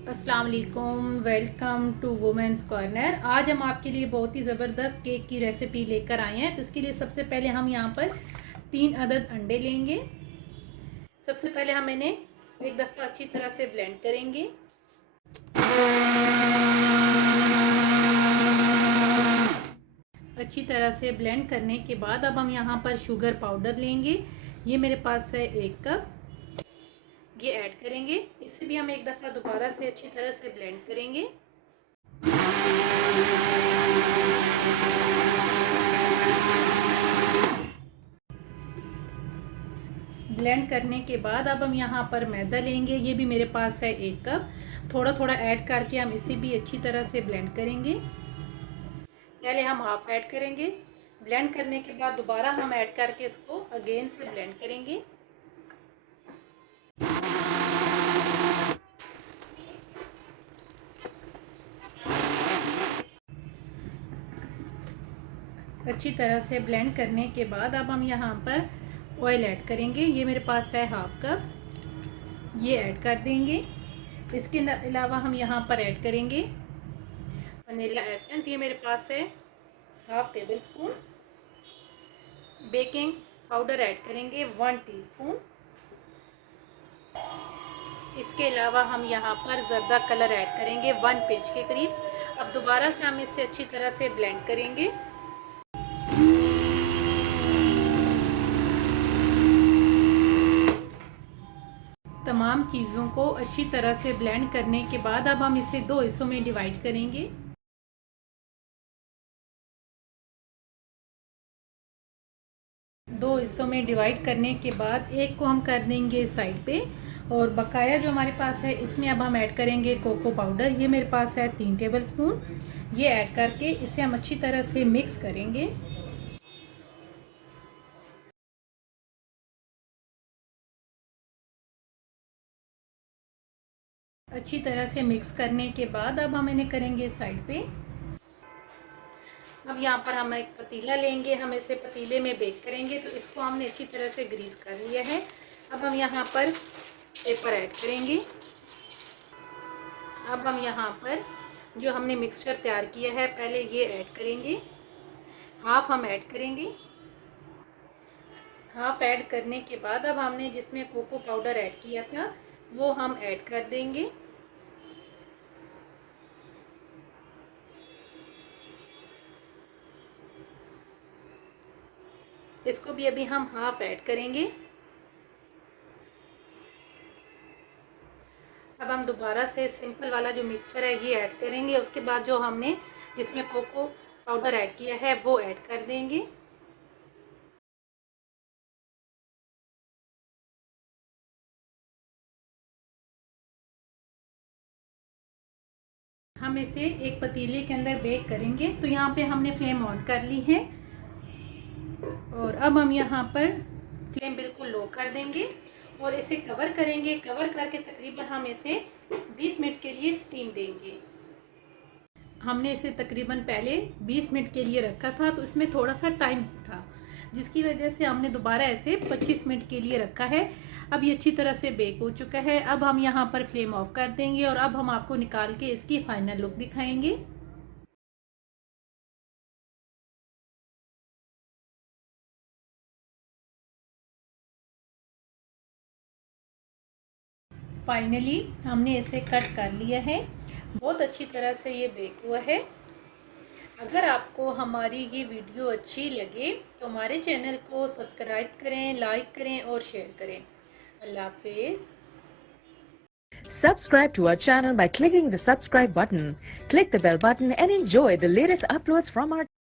अस्सलाम वालेकुम, welcome to women's corner. आज हम आपके लिए बहुत ही ज़बरदस्त केक की रेसिपी लेकर आए हैं। तो इसके लिए सबसे पहले हम यहाँ पर 3 अदद अंडे लेंगे। सबसे पहले हम इन्हें एक दफ़ा अच्छी तरह से ब्लेंड करेंगे। अच्छी तरह से ब्लेंड करने के बाद अब हम यहाँ पर शुगर पाउडर लेंगे। ये मेरे पास है 1 कप। ये ऐड करेंगे। इसे भी हम एक दफ़ा दोबारा से अच्छी तरह से ब्लेंड करेंगे। ब्लेंड करने के बाद अब हम यहाँ पर मैदा लेंगे। ये भी मेरे पास है 1 कप। थोड़ा थोड़ा ऐड करके हम इसे भी अच्छी तरह से ब्लेंड करेंगे। पहले हम हाफ ऐड करेंगे। ब्लेंड करने के बाद दोबारा हम ऐड करके इसको अगेन से ब्लेंड करेंगे। अच्छी तरह से ब्लेंड करने के बाद अब हम यहाँ पर ऑयल ऐड करेंगे। ये मेरे पास है हाफ कप। ये ऐड कर देंगे। इसके अलावा हम यहाँ पर ऐड करेंगे वनीला एसेंस। ये मेरे पास है half table spoon. Baking powder add करेंगे 1 टीस्पून। इसके अलावा हम यहाँ पर ज़र्दा कलर ऐड करेंगे 1 पिंच के करीब। अब दोबारा से हम इसे अच्छी तरह से ब्लेंड करेंगे। तमाम चीज़ों को अच्छी तरह से ब्लेंड करने के बाद अब हम इसे 2 हिस्सों में डिवाइड करेंगे। दो हिस्सों में डिवाइड करने के बाद एक को हम कर देंगे साइड पे, और बकाया जो हमारे पास है इसमें अब हम ऐड करेंगे कोको पाउडर। ये मेरे पास है 3 टेबल स्पून। ये ऐड करके इसे हम अच्छी तरह से मिक्स करेंगे। अच्छी तरह से मिक्स करने के बाद अब हम इन्हें करेंगे साइड पे। अब यहाँ पर हम एक पतीला लेंगे। हम इसे पतीले में बेक करेंगे। तो इसको हमने अच्छी तरह से ग्रीस कर लिया है। अब हम यहाँ पर पेपर ऐड करेंगे। अब हम यहाँ पर जो हमने मिक्सचर तैयार किया है पहले ये ऐड करेंगे। हाफ हम ऐड करेंगे। हाफ ऐड करने के बाद अब हमने जिसमें कोको पाउडर ऐड किया था वो हम ऐड कर देंगे। इसको भी अभी हम हाफ ऐड करेंगे। अब हम दोबारा से सिंपल वाला जो मिक्सचर है ये ऐड करेंगे। उसके बाद जो हमने जिसमें कोको पाउडर ऐड किया है वो ऐड कर देंगे। हम इसे एक पतीले के अंदर बेक करेंगे। तो यहाँ पे हमने फ्लेम ऑन कर ली है और अब हम यहाँ पर फ्लेम बिल्कुल लो कर देंगे और इसे कवर करेंगे। कवर करके तकरीबन हम इसे 20 मिनट के लिए स्टीम देंगे। हमने इसे तकरीबन पहले 20 मिनट के लिए रखा था, तो इसमें थोड़ा सा टाइम था जिसकी वजह से हमने दोबारा इसे 25 मिनट के लिए रखा है। अब ये अच्छी तरह से बेक हो चुका है। अब हम यहाँ पर फ्लेम ऑफ कर देंगे और अब हम आपको निकाल के इसकी फाइनल लुक दिखाएंगे। फाइनली हमने इसे कट कर लिया है। बहुत अच्छी तरह से ये बेक हुआ है। अगर आपको हमारी ये वीडियो अच्छी लगे तो हमारे चैनल को सब्सक्राइब करें, लाइक करें और शेयर करें। अल्लाह हाफिज़। Subscribe to our channel by clicking the subscribe button. Click the bell button and enjoy the latest uploads from our channel.